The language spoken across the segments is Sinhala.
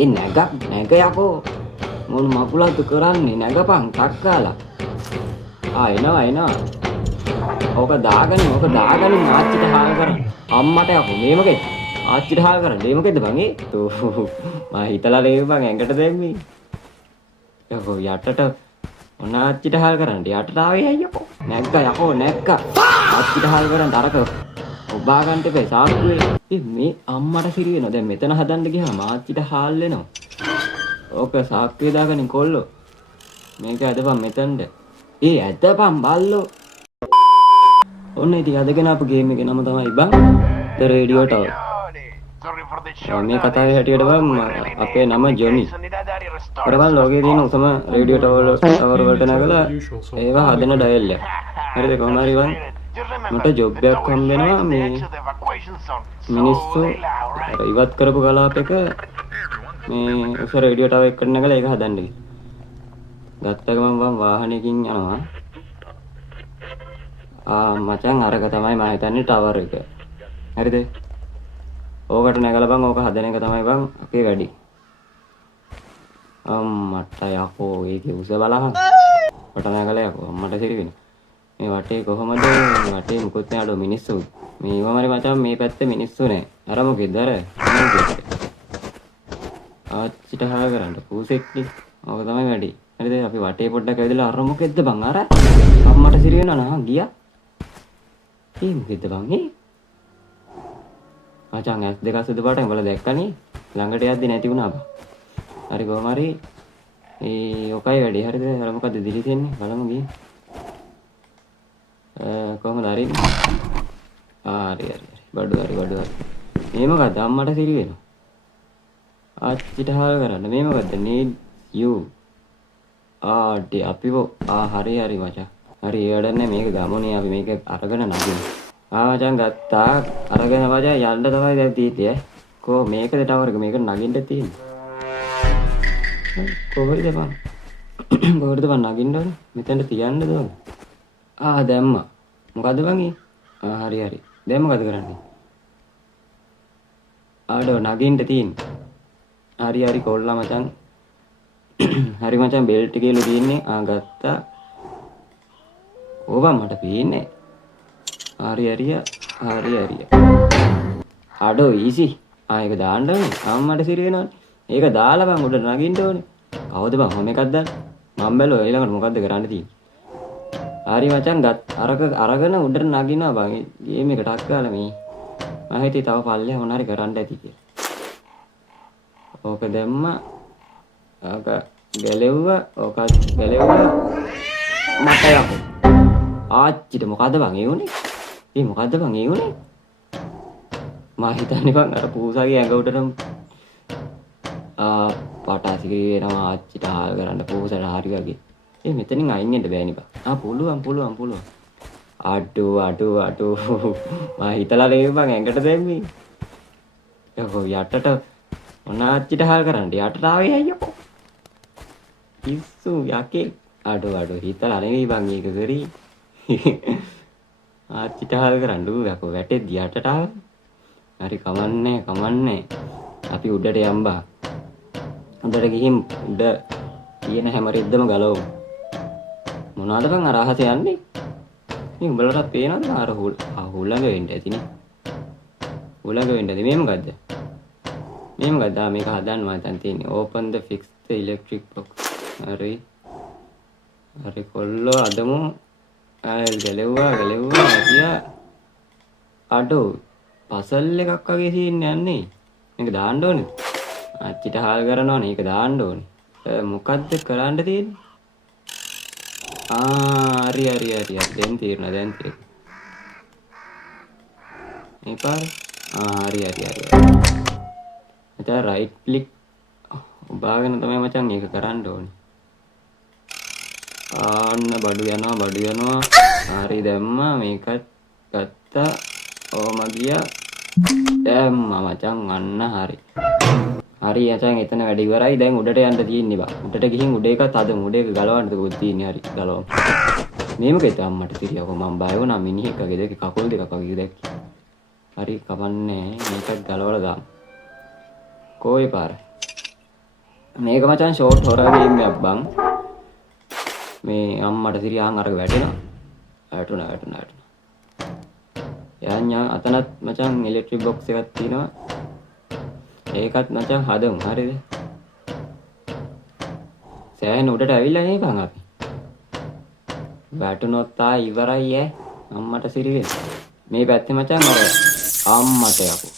ඒ නැග යකෝ. මොන මකුලක්ද කරන්නේ? නැගපන් ටක්කාලා. එනවා. ඕක දාගන්න ආච්චිට හාල් කරන්න. අම්මට යකෝ මේ මොකෙද? ආච්චිට හාල් කරන්න. මේ මොකෙද බං ඒ? මම හිතලා නේ බං ඇඟට දැම්මේ. යකෝ යටට මොන ආච්චිට හාල් කරන්න. යටට ආවේ අයියෝ. නැග්ගා. ආච්චිට හාල් කරන්න අරක ඔබා ගන්න එපා සාක්කුවේ. මේ අම්මට සිරි වෙනවා. දැන් මෙතන හදන්න ගියාම ආච්චිට හාල් වෙනවා. ඕක සාක්කුවේ දාගනින් කොල්ලෝ. මේක ඇදපන් මෙතනට. ඇදපන් බල්ලෝ. ඔන්න ඉතින් අදගෙන අපේ ගේම් එකේ නම තමයි බං The Radio Tower. මේ කතාවේ හැටියට බං අපේ නම ජොනි. කරවල් ලෝකේ තියෙන උසම රේඩියෝ ටවර් වලට නැගලා ඒවා හදන ඩයල් එක. හරිද කොහොම හරි බං මට ජොබ් එකක් හම් වෙනවා මේ මිනිස්සු ඉවත් කරපු කලාප එක මේ උස රේඩියෝ ටවර් එකට නැගලා ඒක හදන්න ගිහින්. ගත්ත ගමන් බං වාහනයකින් යනවා. මචං අරක තමයි මම හිතන්නේ ටවර් එක. හරිද? ඕකට නැගලා බං ඕක හදන එක තමයි බං අපේ වැඩි. අම්මට යකෝ ඒකේ උස බලහන්. වට නැගලා යකෝ අම්මට සිරි වෙන. මේ වටේ කොහමද වටේ මුකුත් නෑ අඩෝ මිනිස්සු. මේවම හරි මචං මේ පැත්තේ මිනිස්සු නෑ. අර මොකෙද අර? ආච්චිට හා කරන්න පූසෙක්නේ. ඕක තමයි වැඩි. හරිද? අපි වටේ පොඩ්ඩක් ඇවිදලා අර මොකෙද්ද බං අර? අම්මට සිරි වෙනවා නා ගියා. මොකෙද්ද බං මේ? මචං ඇස් දෙක අසුදු පාටම උඹලා දැක්කනේ ළඟට යද්දි නැති වුණා බං. හරි කොහම හරි ඔකයි වැඩි. හරිද? අර මොකද්ද දිලිසෙන්නේ? බලමු ගිහින්. කොහමද හරි? හරි. බඩු හරි. මේ මොකද්ද අම්මට සිරි වෙනවා. ආච්චිට හාල් කරන්න. මේ මොකද්ද? need you. අපිව හරි මචං. හරි ඒ වැඩන්නේ මේක ගමනේ අපි මේක අරගෙන නගිමු. මචං ගත්තා අරගෙන මචං යන්න තමයි දැන් තියෙන්නේ. කො මේකද ටවර් එක මේක නගින්න තියෙන්නේ. කොහෙද බං? කොහෙද බං නගින්න ඕනේ? මෙතනට තියන්නද ඕනේ? දැම්මා. මොකද්ද බං ඒ? හරි. දැන් මොකද කරන්නේ? ආඩෝ නගින්න තියෙන්නේ. හරි කොල්ලා මචං. හරි මචං බෙල්ට් එකේලු තියෙන්නේ. ගත්තා. ඕවා මට පේන්නේ. හරි. අඩෝ ඊසි. ඒක දාන්න ඕනේ. අම්මට සිරි වෙනවනේ. ඒක දාලා බං උඩ නගින්න ඕනේ. කවුද බං මොන එකක්ද දාන්න? මම බැලුවා ඊළඟට මොකද්ද කරන්න තියෙන්නේ. හරි මචං අරගෙන උඩට නගිනවා බං. ගේම් එක ටක් ගාලා මේ. මම හිතේ තව පල්ලෙහා මොන හරි කරන්න ඇති කියලා. ඕක දැම්මා. ඕක ගැලෙව්වා. මට යකෝ. ආච්චිට මොකද්ද බං ඒ උනේ? මොකද්ද බං ඒ උනේ? මම හිතන්නේ බං අර පූසාගේ ඇඟ උඩටම පටාසිරි වෙනවා ආච්චිට හාල් කරන්න පූසට හරි වගේ. මෙතනින් අයින් වෙන්න බෑනේ බං. පුළුවන්. අඩෝ මම හිතලා නේ බං ඇඟට දැම්මේ. යකෝ යටට මොන ආච්චිට හාල් කරන්න යටට ආවේ අයියෝ. ඉස්සු යකේ අඩෝ හිතලා නෙවෙයි බං ඒක කරේ. ආච්චිට හාල් කරන්න යකෝ වැටෙද්දි යටට ආව. හරි කමන්නේ. අපි උඩට යම්බා. උඩට ගිහින් උඩ තියෙන හැම රෙද්දම ගලවමු. මොනවාද බං අර අහසේ යන්නේ? මේ උඹලට පේනවද අර හුලඟ වෙන්න ඇතිනේ. හුලඟ වෙන්න ඇති මේ මොකද්ද? මේක හදන්න මම දැන් තියෙන්නේ. open the fix the electric box. හරි කොල්ලෝ අදමු. ගැලෙව්වා ඇතියා. අඩෝ පසල් එකක් වගේ සීන් යන්නේ. මේක දාන්න ඕනේ. ආච්චිට හාල් කරනවනේ ඒක දාන්න ඕනේ. මොකද්ද කරන්න තියෙන්නේ? හරි. දැන් තීරණ. මේ පාර. හරි. මචං රයිට් ක්ලික් ඔබාගෙන තමයි මචං ඒක කරන්න ඕනේ. බඩු යනවා. හරි දැම්මා මේකත් ගත්තා. ඕම ගියා. දැම්මා මචං අන්න හරි. හරි මචං එතන වැඩ ඉවරයි. දැන් උඩට යන්න තියෙන්නේ බා. උඩට ගිහින් උඩ එකත් හදමු. උඩ එක ගලවන්නද කොහෙද තියෙන්නේ? හරි ගලවමු. මේ මොකේද අම්මට තිරියකෝ මම බය වුණා මිනිහෙක්ගේ දෙක කකුල් දෙකක් වගේ දැක්කේ. හරි කවන්නේ මේකත් ගලවලා දාමු. කොයි පාර? මේක මචං ෂෝට් හොරර් ගේම් එකක් බං. මේ අම්මට සිරියාන් අරක වැටුණා. යන්නා අතනත් මචං ඉලෙක්ට්‍රික් බොක්ස් එකක් තියෙනවා. ඒකත් මචං හදමු. හරිද? සෑහෙන උඩට ඇවිල්ලා නේ බං අපි. වැටුනොත් ඉවරයි ඈ. අම්මට සිරි වෙන. මේ පැත්තේ මචං අර අම්මට යකෝ.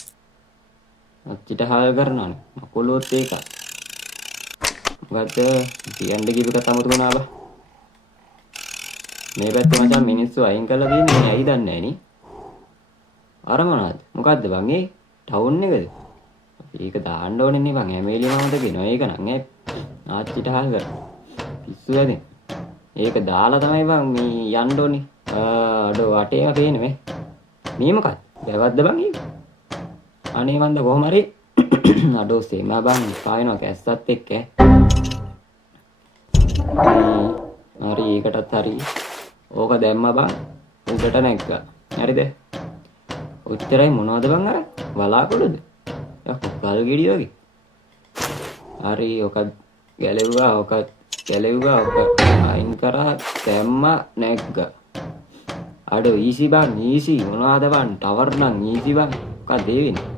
අච්චිට හාල් කරනවානේ. මකොලොත් ඒක. මොකද කියන්න කිව්ව එක අමුතු වුණා බා. මේ පැත්තේ මචං මිනිස්සු අයින් කරලා තියෙන්නේ ඇයි දන්නේ නැහැ නේ. අර මොනවද? මොකද්ද බං ඒ? ටවුන් එකද? ඒක දාන්න ඕනේ නේ බං. හැමේලියම කියනවා. ඒක නම් ඈ ආච්චිට හාල් කර. පිස්සු වැඩේ. ඒක දාලා තමයි බං මේ යන්න ඕනේ. අඩෝ වටේම පේන්නේ මේ. මේ මොකක්ද? වැවද්ද බං ඒක? අනේ මන්ද කොහොම හරි අඩෝ සේමා බං පායනවා කැස්සත් එක්ක හරි ඒකටත් හරි ඕක දැම්ම බං උඩට නැග්ගා හරිද උච්චරයි මොනවද බං අර වලාකුළුද යකෝ ගල් ගෙඩිය වගේ හරි ඕක ගැලෙව්වා ඕක අයින් කරා දැම්ම නැග්ගා අඩෝ ඊසි බං ඊසි මොනවද බං ටවර් නම් ඊසි බං මොකක්ද ඒ වෙන්නේ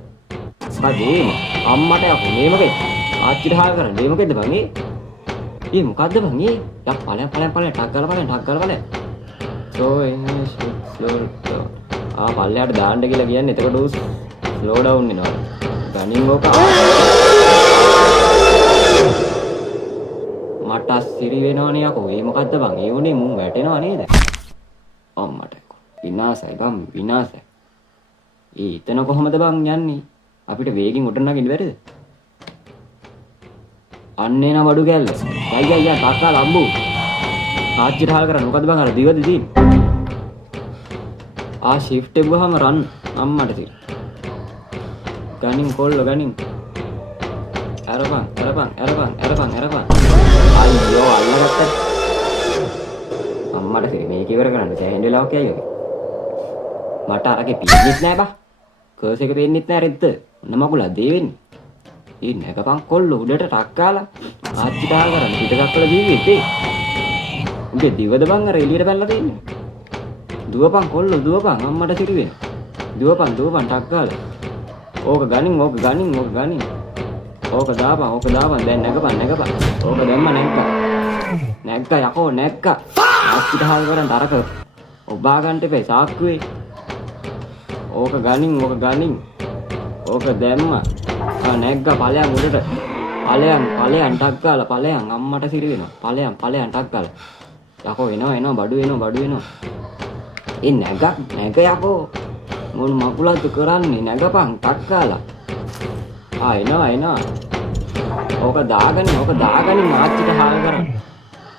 අම්මට යකෝ මේ මොකද ආච්චිට හාල් කරන්නේ මේ මොකද බං ඒ මොකද්ද බං ඒ යක් ඵලයන් ටක් ගාලා ස්ලෝ පල්ලයට දාන්න කියලා කියන්නේ එතකොට උස් ස්ලෝ ඩවුන් වෙනවා ගණින් ඕක මට සිරි වෙනවනේ යකෝ ඒ මොකද්ද බං ඒ උනේ මුන් වැටෙනව නේද අම්මට විනාසයි බං විනාසයි ඒ එතන කොහමද බං යන්නේ අපිට වේගින් උඩ නගින්න බැරිද? අන්නේ නා බඩු කැල්ල. අයියා තාත්තා ලම්බු. ආච්චිට හාල් කරන්න මොකද බං අර දිවද තියෙන්නේ? shift එක ගහම රන් අම්මට තියෙන. ගණින් කොල්ල ගණින්. අරපන්. අයියෝ අල්ලගත්තා. අම්මට තියෙන මේක ඉවර කරන්න සෑහෙන වෙලාවක් යයි ඔය. මට අරගේ පීන්නෙත් නෑ බා. කර්ස් එක පේන්නෙත් නෑ රෙද්ද. ඔන්න මකුලා දේ වෙන්නේ. ඒ නැගපන් කොල්ල උඩට ටක් ගාලා ආච්චිට ආ කරන් පිටකක් වල දීවේ තේ. උඹේ දිවද බං අර එළියට බැලලා තින්නේ. දුවපන් කොල්ල දුවපන් අම්මට සිරි වෙන. දුවපන් ටක් ගාලා. ඕක ගනින්. ඕක දාපන් දැන් නැගපන්. ඕක දැම්ම නැග්ගා යකෝ නැග්ගා. ආච්චිට ආ කරන් තරක ඔබා ගන්න එපේ සාක්කුවේ. ඕක ගනින්. ඕක දැම්ම නැග්ගා ඵලයන් උඩට ඵලයන් ටක් ගාලා ඵලයන් අම්මට සිරි වෙනවා ඵලයන් ටක් ගාලා යකෝ එනවා බඩු වෙනවා ඒ නැග යකෝ මොන මකුලක්ද කරන්නේ නැගපන් ටක් ගාලා එනවා ඕක දාගනින් ආච්චිට හාල් කරන්න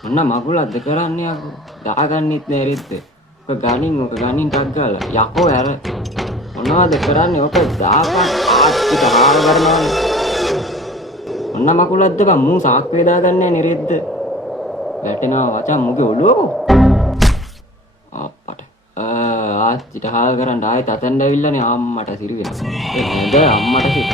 මොන මකුලක්ද කරන්නේ යකෝ දාගන්නෙත් නෑ රිද්ද ඕක ගනින් ටක් ගාලා යකෝ ඇර මොනවද කරන්නේ ඔක දාපන් ආච්චිට හාල් කරනවානේ ඔන්න මකුලක්ද බං මූ සාක්කුවේ දාගන්නේ නෙරෙද්ද වැටෙනවා වචන් මුගේ ඔළුව අප්පට ආච්චිට හාල් කරන් ආයෙත් අතෙන්ද ඇවිල්ලානේ අම්මට සිරි වෙනවා නේද අම්මට සිරි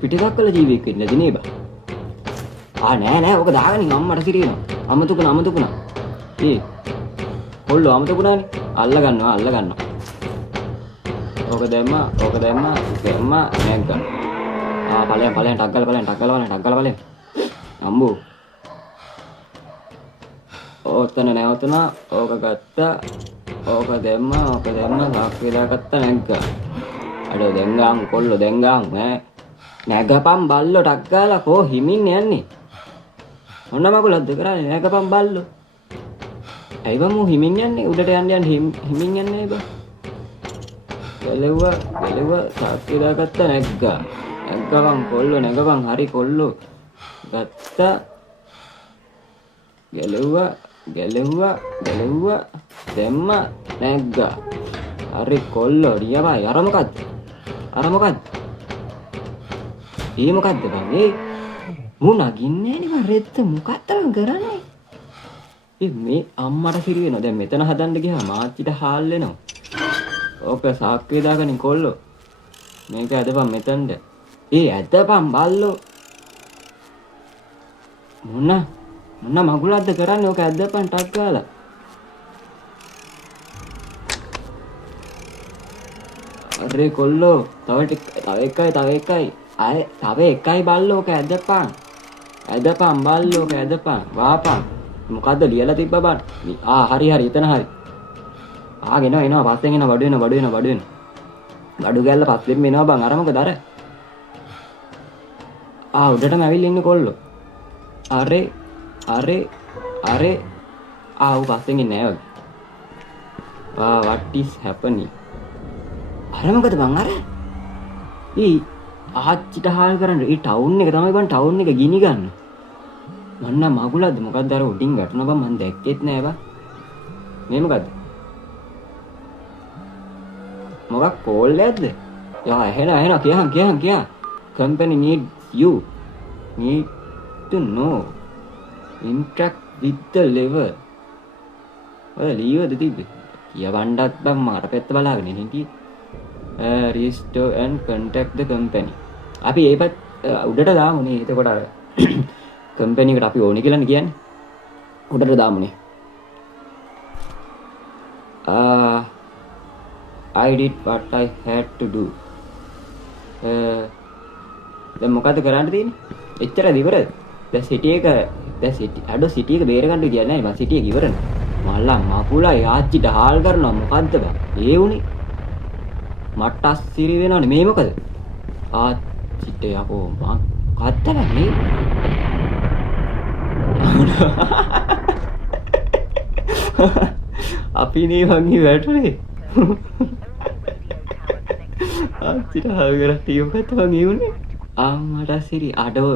පිටිසක් කළ ජීවියෙක් වෙන්නේ නැති නේ බා නෑ ඔක දාගනින් අම්මට සිරි වෙනවා අමතුකුණා ඒ කොල්ලෝ අමතුකුණානේ අල්ල ගන්නවා ඕක දැම්මා නැග්ගා ඵලයන් ටක් ගාලා අම්බු ඕතන නැවතුණා ඕක ගත්තා ඕක දැම්මා සාක්කුවේ දාගත්තා නැග්ගා අඩෝ දෙංගාම් කොල්ලෝ නැගපම් බල්ලෝ ටක් ගාලා කෝ හිමින් යන්නේ ඔන්න මකුලක්ද කරන්නේ නැගපම් බල්ලෝ ඇයි බං මූ හිමින් යන්නේ උඩට යන්න හිමින් යන්නේ බං ගැලෙව්වා සාක්කුවේ දාගත්තා නැග්ගා නැගපන් හරි කොල්ලෝ ගත්තා ගැලෙව්වා දැම්ම නැග්ගා හරි කොල්ලෝ රියවයි අර මොකද්ද ඒ මොකද්ද බං ඒ මූ නගින්නේ නේ බං රෙද්ද මොකක්ද බං කරන්නේ මේ අම්මට සිරි වෙනවා දැන් මෙතන හදන්න ගියාම ආච්චිට හාල් වෙනවා ඕක සාක්කුවේ දාගනින් කොල්ලෝ මේක ඇදපන් මෙතනට ඇදපන් බල්ලෝ මොන මගුලක්ද කරන්නේ? ඕක ඇද්දපන් ටක් ගාලා. අරේ කොල්ලෝ තව එකයි. තව එකයි බල්ලෝ ඕක ඇද්දපන්. ඇදපන් බල්ලෝ ඕක ඇදපන්. වාපන්. මොකද්ද ලියලා තිබ්බ බං? හරි එතන හරි. එනවා පස්සෙන් එනවා බඩු වෙන. බඩු ගැල්ල පස්සෙන් එනවා බං. අර මොකද අර? උඩටම ඇවිල්ලා ඉන්නේ කොල්ලෝ. අරේ ඌ පස්සෙන් ඉන්නේ නැහැ වගේ. what is happening? අර මොකද බං අර? ආච්චිට හාල් කරන්න. ටවුන් එක තමයි බං ටවුන් එක ගිනි ගන්න. මන්න මගුලක්ද මොකක්ද අර උඩින් වැටුණා බං මන් දැක්කෙත් නෑ බං. මේ මොකද්ද? මොකක් කෝල් එකක්ද? එහෙන කියහන්. Company needs you. Need to know. Interact with the level. ලීවද තිබ්බේ? කියවන්නත් බං මාට පැත්ත බලාගෙන හිටියේ. Restore and contact the company. අපි ඒපත් උඩට දාමුනේ. එතකොට අර කම්පැනි එකට අපි ඕනේ කියලානේ කියන්නේ. උඩට දාමුනේ. I did what I had to do. දැන් මොකද කරන්න තියෙන්නේ? එච්චරද ඉවරද? දැන් සිටි එක සිටි එක බේර ගන්න විදියක් නැහැ. මම සිටි එක ඉවරනේ. මල්ලා මකුලා යාච්චිට හාල් කරනවා මොකද්ද බං? ඒ උනේ මට අස්සිරි වෙනවනේ. මේ මොකද? ආච්චිට යකෝ මං කත්තන්නේ. අපි නේ වගේ වැටුනේ. ආච්චිට හාල් කරලා ටීම් එකත් වගේ උනේ. මට අස්සිරි අඩෝ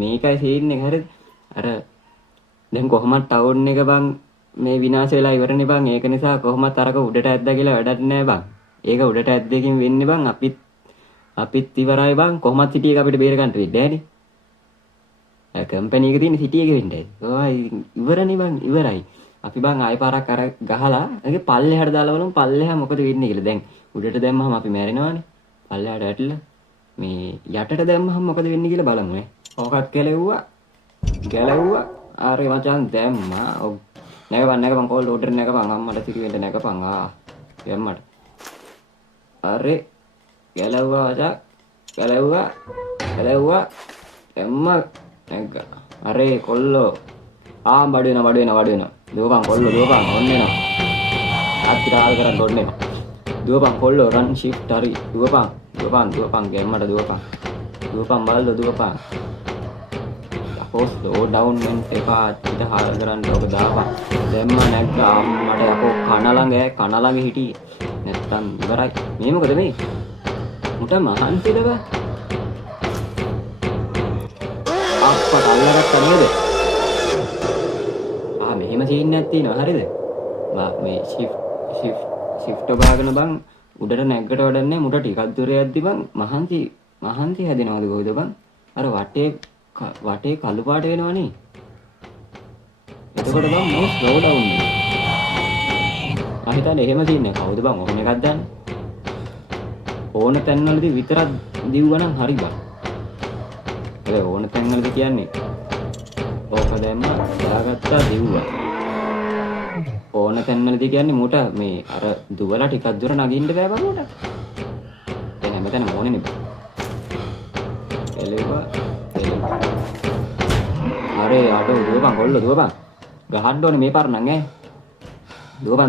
මේකයි සීන් එක හරිද? අර දැන් කොහොමද ටවුන් එක බං මේ විනාශ වෙලා ඉවරනේ බං. ඒක නිසා කොහොමද අරක උඩට ඇද්දා කියලා වැඩක් නෑ බං. ඒක උඩට ඇද්දකින් වෙන්නේ බං. අපිත් ඉවරයි බං. කොහොමද සිටි එක අපිට බේර ගන්න වෙන්නේ නෑනේ. කම්පැනි එකේ තියෙන සිටි එක වෙන්නේ. ඉවරනේ බං ඉවරයි. අපි බං ආයෙ පාරක් අර ගහලා ඒකේ පල්ලෙහාට දාලා බලමු පල්ලෙහා මොකද වෙන්නේ කියලා. දැන් උඩට දැම්මම අපි මැරෙනවානේ. පල්ලෙහාට වැටිලා මේ යටට දැම්මම මොකද වෙන්නේ කියලා බලමු නේ. ඕකත් ගැලෙව්වා. ආරේ මචං දැම්මා. නැගපන් කෝල් ඕඩර් නැගපන් අම්මට සිටි වෙන්න නැගපන්. යම්මට. අරේ ගැලෙව්වා මචං. ගැලෙව්වා. එම්ම නැග. අරේ කොල්ලෝ. බඩ වෙනවා. දුවපන් කොල්ලෝ දුවපන් ඔන්න එනවා. අත්තිට හාල් කරන් ඔන්න එනවා. දුවපන් කොල්ලෝ රන් shift හරි. දුවපන් ගෙම්මට දුවපන් බල්ලෝ දුවපන්. යකෝ slow down වෙන්න එපා. අත්තිට හාල් කරන් ඔබ දාපන්. දැම්ම නැග්ගා අම්මට යකෝ කන ළඟ හිටියේ. නැත්තම් ඉවරයි. මේ මොකද මේ? මුට මහන්සිද බා? අප්පට අල්ලගත්තා නේද? මෙහෙම සීන් එකක් තියෙනවා හරිද? මේ shift බාගෙන බං උඩට නැග්ගට වඩන්නේ මුට ටිකක් දුර යද්දි බං මහන්සි හැදෙනවද කොහෙද බං? අර වටේ කළු පාට වෙනවනේ. එතකොට බං මේ slow down වෙනවා. මම හිතන්නේ එහෙම සීන් එකක්. කවුද බං ඔහොම එකක් දාන්නේ? ඕන තැන්වලදී විතරක් දිව්වනම් හරි බං. ඒ ඕන තැන්වලදී කියන්නේ ඕක දැම්ම දාගත්තා දිව්වා. ඕන තැන්වලදී කියන්නේ මුට මේ අර දුවලා ටිකක් දුර නගින්න බෑ බං උට. දැන් හැමතැනම ඕනේ නේ. එළෙවා. අරේ අඩෝ දුවපන් කොල්ලෝ දුවපන්. ගහන්න ඕනේ මේ පාර නම් ඈ. දුවපන්.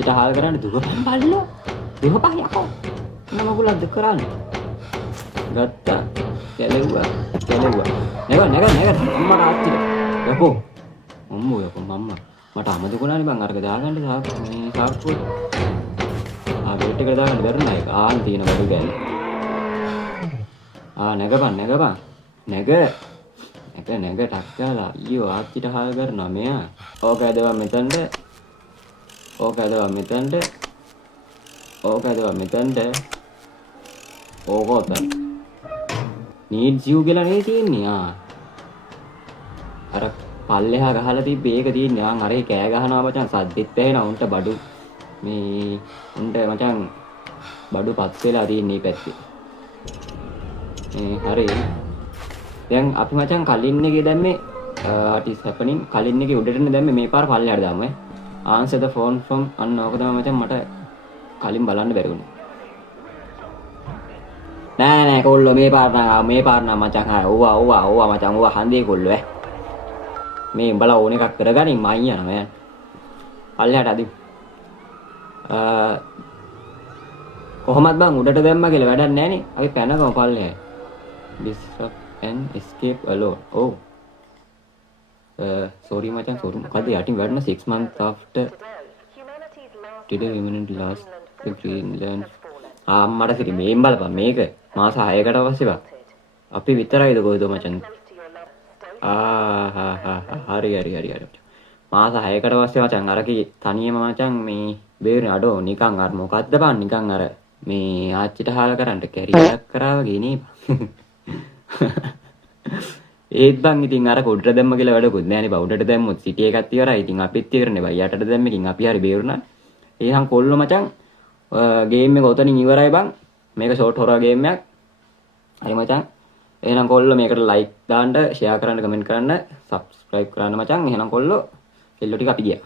ඉතින් හාල් කරන්න දුවපන් බල්ලෝ. දුවපන් යකෝ. නමගුලක්ද කරන්නේ. ගත්තා. කෙලෙව්වා. නැග අම්මට ආච්චිට. යකෝ. මම්මා. මට අමතකුණානේ බං අරක දාගන්න මේ සාක්කුව. වේට් එකට දාගන්න බැරි නෑ. ආන් තියෙන බඩු ගෑනේ. නැගපන්. නැග ටක් ගාලා අයියෝ ආච්චිට හාල් කරනවා මෙයා. ඕක ඇදවා මෙතනට. ඕක ඔතන. needs you කියලා නේ තියෙන්නේ. අර පල්ලෙහා ගහලා තිබ්බේ ඒක තියෙන්නේ. අරේ කෑ ගහනවා මචං සද්දෙත් ඇහෙනවා. උන්ට බඩු මේ උන්ට මචං බඩු පත් වෙලා තියෙන්නේ මේ පැත්තේ. හරි. දැන් අපි මචං කලින් එකේ දැම්මේ what is happening කලින් එකේ උඩටනේ දැම්මේ මේ පාර පල්ලෙහාට දාමු answer the phone from අන්න ඕක තමයි මචං මට කලින් බලන්න බැරි වුණේ නෑ කොල්ලෝ මේ පාර නම් මචං ඕවා මචං ඕවා හන්දේ කොල්ලෝ මේ උඹලා ඕන එකක් කරගනින් මම යනවා මයන් පල්ලෙහාට අදින් කොහොමද බං උඩට දැම්මා කියලා වැඩක් නෑනේ අපි පැනගමු පල්ලෙහාට disrupt and escape alone oh sorry මචං sorry මොකද යටින් වැඩන 6 months after today humanity last the Greenland අම්මට සිටි මේන් බලපන් මේක මාස 6කට පස්සේ බා අපි විතරයිද කොයිද මචං හරි මාස 6කට පස්සේ මචං අරකි තනියම මචං මේ බේරේ අඩෝ නිකන් අර මොකද්ද බං නිකන් අර මේ ආච්චිට හාල කරන්න කැරියක් කරා වගේ නේ ඒත් බං ඉතින් අර උඩට දැම්ම කියලා වැඩකුත් නෑනේ බා උඩට දැම්මොත් සිටි එකක් ඉවරයි ඉතින් අපිත් ඉවරනේ බා යටට දැම්මකින් අපි හරි බේරුණා එහෙනම් කොල්ලෝ මචං ගේම් එක උතනින් ඉවරයි බං මේක ෂෝට් හොරර් ගේම් එකක් හරි මචං එහෙනම් කොල්ලෝ මේකට ලයික් දාන්න ෂෙයා කරන්න කමෙන්ට් කරන්න සබ්ස්ක්‍රයිබ් කරන්න මචං එහෙනම් කොල්ලෝ කෙල්ලෝ ටික අපි ගියා